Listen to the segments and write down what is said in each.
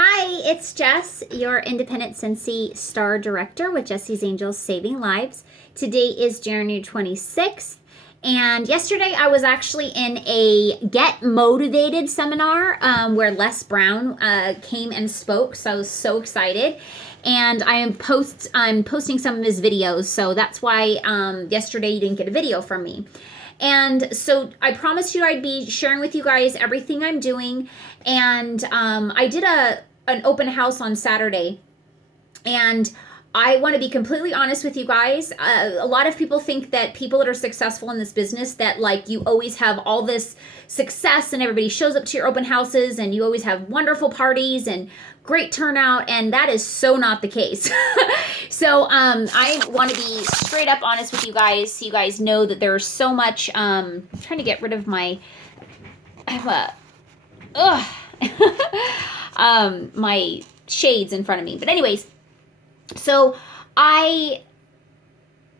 Hi, it's Jess, your independent Scentsy star director with Jesse's Angels Saving Lives. Today is January 26th, and yesterday I was actually in a Get Motivated seminar where Les Brown came and spoke, so I was so excited. And I'm posting some of his videos, so that's why yesterday you didn't get a video from me. And so I promised you I'd be sharing with you guys everything I'm doing. And I did an open house on Saturday. And I want to be completely honest with you guys. A lot of people think that people that are successful in this business, that like you always have all this success and everybody shows up to your open houses and you always have wonderful parties and great turnout, and that is so not the case. So I want to be straight up honest with you guys, so you guys know that there's so much. I'm trying to get rid of my, I have my shades in front of me. But anyways, so I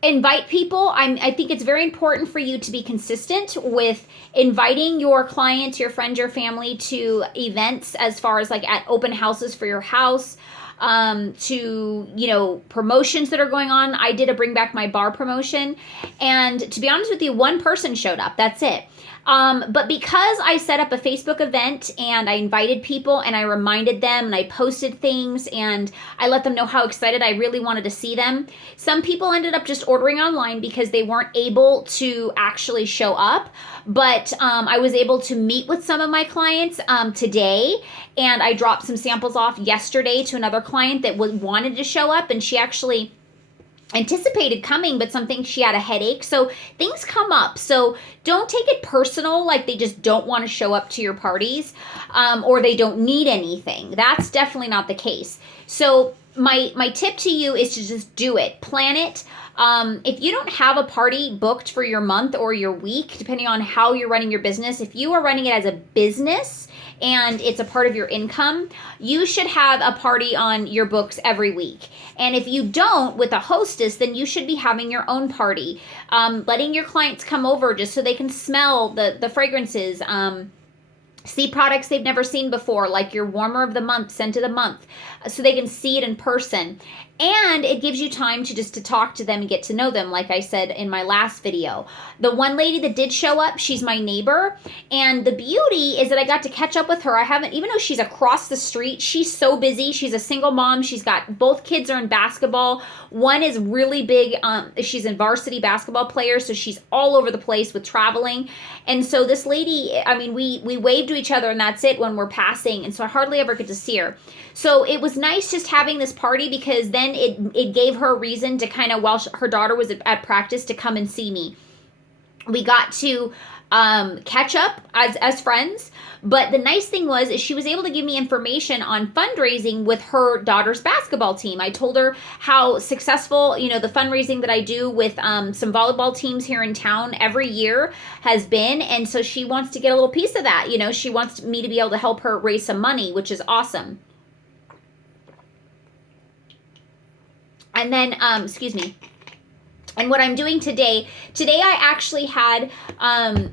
invite people. I think it's very important for you to be consistent with inviting your clients, your friends, your family to events, as far as like at open houses for your house, to, promotions that are going on. I did a Bring Back My Bar promotion, and to be honest with you, one person showed up. That's it. But because I set up a Facebook event and I invited people and I reminded them and I posted things and I let them know how excited I really wanted to see them, some people ended up just ordering online because they weren't able to actually show up. But I was able to meet with some of my clients today, and I dropped some samples off yesterday to another client that wanted to show up, and she actually anticipated coming, but she had a headache. So things come up. So don't take it personal, like they just don't want to show up to your parties, or they don't need anything. That's definitely not the case. So my tip to you is to just do it. Plan it. If you don't have a party booked for your month or your week, depending on how you're running your business, if you are running it as a business and it's a part of your income, you should have a party on your books every week. And if you don't, with a hostess, then you should be having your own party, letting your clients come over just so they can smell the fragrances, see products they've never seen before, like your warmer of the month, scent of the month, so they can see it in person. And it gives you time to talk to them and get to know them, like I said in my last video. The one lady that did show up, she's my neighbor. And the beauty is that I got to catch up with her. Even though she's across the street, she's so busy. She's a single mom. She's got, both kids are in basketball. One is really big. She's a varsity basketball player, so she's all over the place with traveling. And so this lady, we wave to each other and that's it when we're passing. And so I hardly ever get to see her. So it was nice just having this party, because then it gave her a reason to kind of, while her daughter was at practice, to come and see me. We got to catch up as friends. But the nice thing is she was able to give me information on fundraising with her daughter's basketball team. I told her how successful, the fundraising that I do with some volleyball teams here in town every year has been. And so she wants to get a little piece of that. She wants me to be able to help her raise some money, which is awesome. And then, excuse me. And what I'm doing today I actually had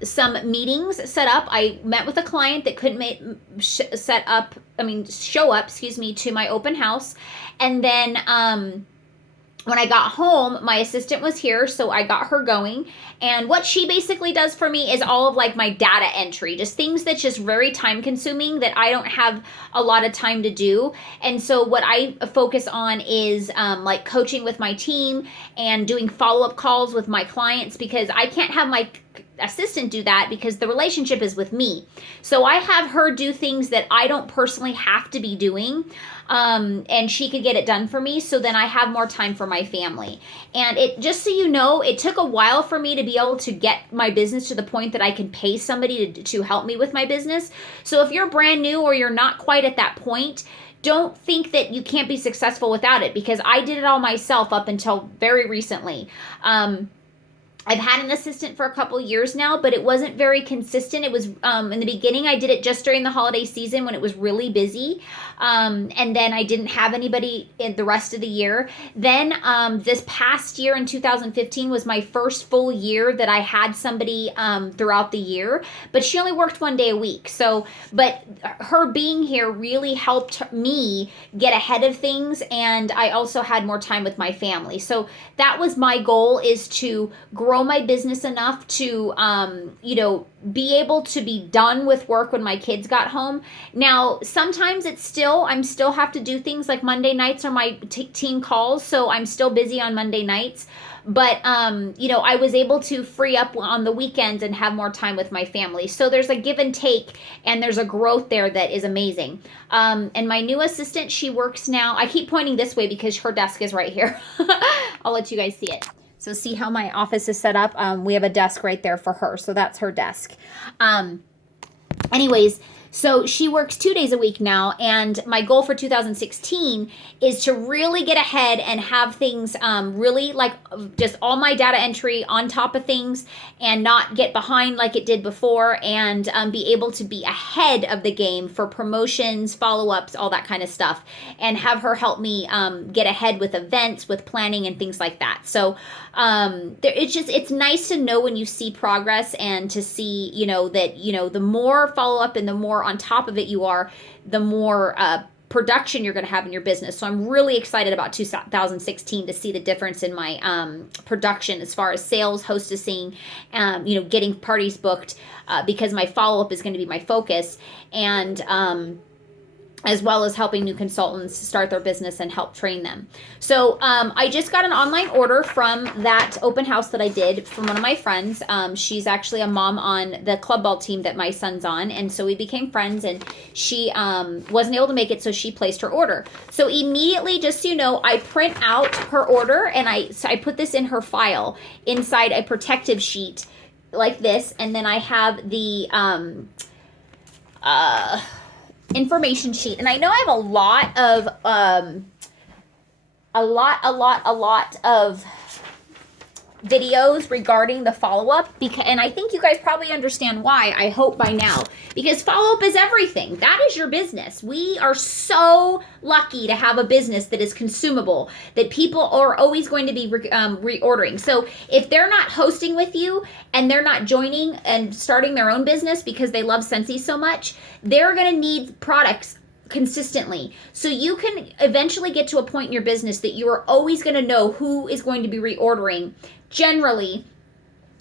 some meetings set up. I met with a client that couldn't show up, to my open house. And then when I got home, my assistant was here, so I got her going. And what she basically does for me is all of like my data entry, just things that's just very time consuming that I don't have a lot of time to do. And so what I focus on is like coaching with my team and doing follow-up calls with my clients, because I can't have my assistant do that because the relationship is with me. So I have her do things that I don't personally have to be doing, and she could get it done for me, so then I have more time for my family. And it, just so you know, it took a while for me to be able to get my business to the point that I can pay somebody to help me with my business. So if you're brand new or you're not quite at that point, don't think that you can't be successful without it, because I did it all myself up until very recently. I've had an assistant for a couple years now, but it wasn't very consistent. It was in the beginning, I did it just during the holiday season when it was really busy. And then I didn't have anybody in the rest of the year. Then this past year in 2015 was my first full year that I had somebody throughout the year, but she only worked 1 day a week. So, but her being here really helped me get ahead of things. And I also had more time with my family. So that was my goal, is to grow my business enough to, be able to be done with work when my kids got home. Now, sometimes I'm still have to do things like Monday nights are my team calls. So I'm still busy on Monday nights. But, I was able to free up on the weekends and have more time with my family. So there's a give and take, and there's a growth there that is amazing. And my new assistant, she works now. I keep pointing this way because her desk is right here. I'll let you guys see it. So see how my office is set up? We have a desk right there for her. So that's her desk. Anyways, so she works 2 days a week now, and my goal for 2016 is to really get ahead and have things really like just all my data entry on top of things and not get behind like it did before, and be able to be ahead of the game for promotions, follow-ups, all that kind of stuff, and have her help me get ahead with events, with planning and things like that. So it's nice to know when you see progress, and to see, that, the more follow-up and the more on top of it you are, the more production you're going to have in your business. So I'm really excited about 2016 to see the difference in my production as far as sales, hostessing, getting parties booked, because my follow-up is going to be my focus, and as well as helping new consultants start their business and help train them. So I just got an online order from that open house that I did from one of my friends. She's actually a mom on the club ball team that my son's on, and so we became friends, and she wasn't able to make it, so she placed her order. So immediately, just so you know, I print out her order, and I put this in her file inside a protective sheet like this, and then I have the information sheet. And I know I have a lot of videos regarding the follow-up, and I think you guys probably understand why, I hope by now, because follow-up is everything. That is your business. We are so lucky to have a business that is consumable, that people are always going to be reordering. So if they're not hosting with you, and they're not joining and starting their own business because they love Scentsy so much, they're going to need products consistently. So you can eventually get to a point in your business that you are always going to know who is going to be reordering generally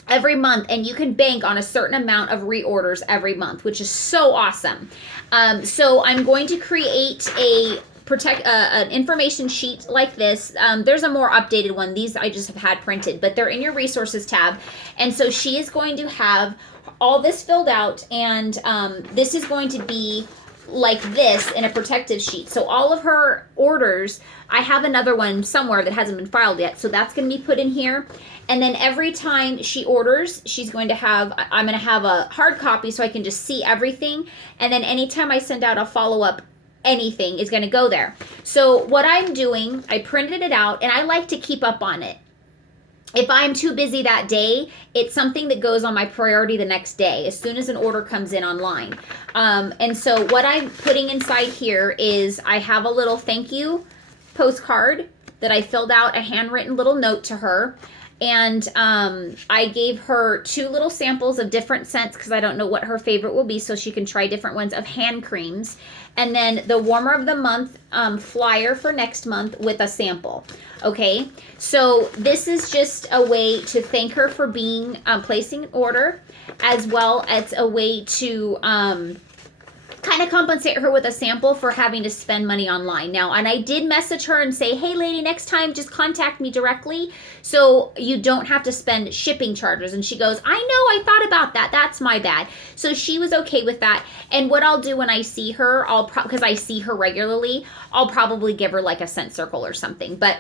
every month, and you can bank on a certain amount of reorders every month, which is so awesome. So I'm going to create an information sheet like this. There's a more updated one. These I just have had printed, but they're in your resources tab. And so she is going to have all this filled out, and this is going to be like this in a protective sheet. So all of her orders, I have another one somewhere that hasn't been filed yet, so that's going to be put in here. And then every time she orders, I'm going to have a hard copy so I can just see everything. And then anytime I send out a follow-up, anything is going to go there. So what I'm doing, I printed it out, and I like to keep up on it. If I'm too busy that day, it's something that goes on my priority the next day, as soon as an order comes in online. And so what I'm putting inside here is I have a little thank you postcard that I filled out, a handwritten little note to her. And I gave her 2 little samples of different scents, because I don't know what her favorite will be, so she can try different ones, of hand creams. And then the warmer of the month flyer for next month with a sample. Okay, so this is just a way to thank her for being placing an order, as well as a way to kind of compensate her with a sample for having to spend money online. Now, and I did message her and say, hey lady, next time just contact me directly so you don't have to spend shipping charges. And she goes, I know, I thought about that. That's my bad. So she was okay with that. And what I'll do when I see her, because I see her regularly, I'll probably give her like a scent circle or something. But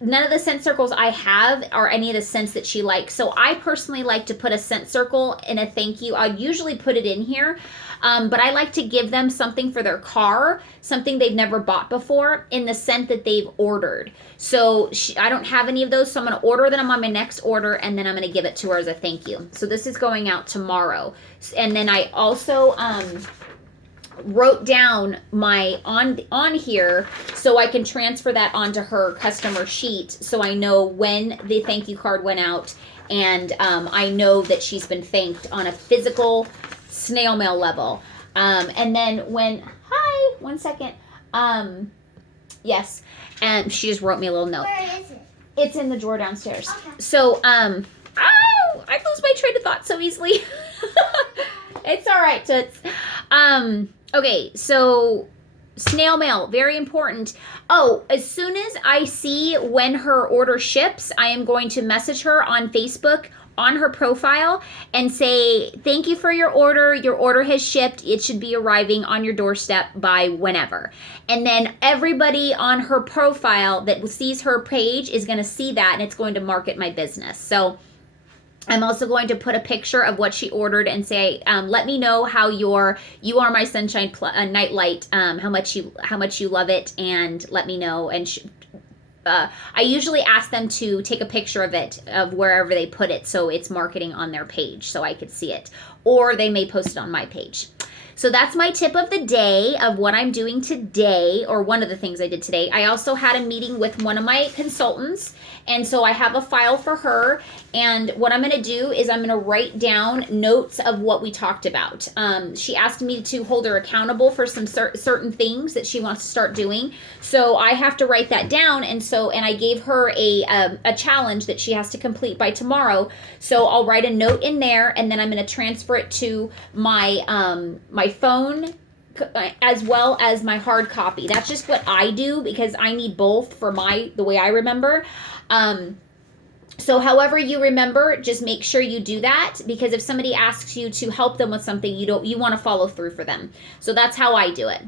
none of the scent circles I have are any of the scents that she likes. So I personally like to put a scent circle in a thank you. I'd usually put it in here, but I like to give them something for their car, something they've never bought before in the scent that they've ordered. So I don't have any of those, so I'm going to order them on my next order, and then I'm going to give it to her as a thank you. So this is going out tomorrow. And then I also wrote down my on here so I can transfer that onto her customer sheet, so I know when the thank you card went out, and I know that she's been thanked on a physical snail mail level. And then hi, 1 second. Yes, and she just wrote me a little note. Where is it? It's in the drawer downstairs. Okay. So I lose my train of thought so easily. It's all right, Toots. Okay, so snail mail, very important. Oh, as soon as I see when her order ships, I am going to message her on Facebook on her profile and say, thank you for your order. Your order has shipped. It should be arriving on your doorstep by whenever. And then everybody on her profile that sees her page is going to see that, and it's going to market my business. So I'm also going to put a picture of what she ordered and say, let me know how you are my sunshine nightlight, how much you love it, and let me know. And I usually ask them to take a picture of it, of wherever they put it, so it's marketing on their page so I could see it. Or they may post it on my page. So that's my tip of the day of what I'm doing today, or one of the things I did today. I also had a meeting with one of my consultants, and so I have a file for her, and what I'm going to do is I'm going to write down notes of what we talked about. She asked me to hold her accountable for some certain things that she wants to start doing, so I have to write that down, and I gave her a challenge that she has to complete by tomorrow, so I'll write a note in there, and then I'm going to transfer it to my my phone as well as my hard copy. That's just what I do because I need both for the way I remember. So however you remember, just make sure you do that, because if somebody asks you to help them with something, you want to follow through for them. So that's how I do it.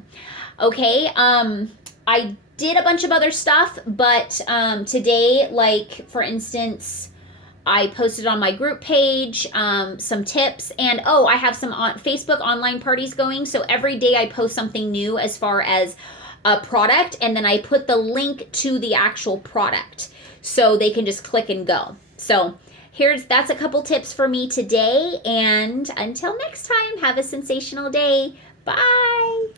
Okay. I did a bunch of other stuff, but today, like for instance, I posted on my group page some tips, and I have some Facebook online parties going. So every day I post something new as far as a product, and then I put the link to the actual product so they can just click and go. So that's a couple tips for me today, and until next time, have a sensational day. Bye.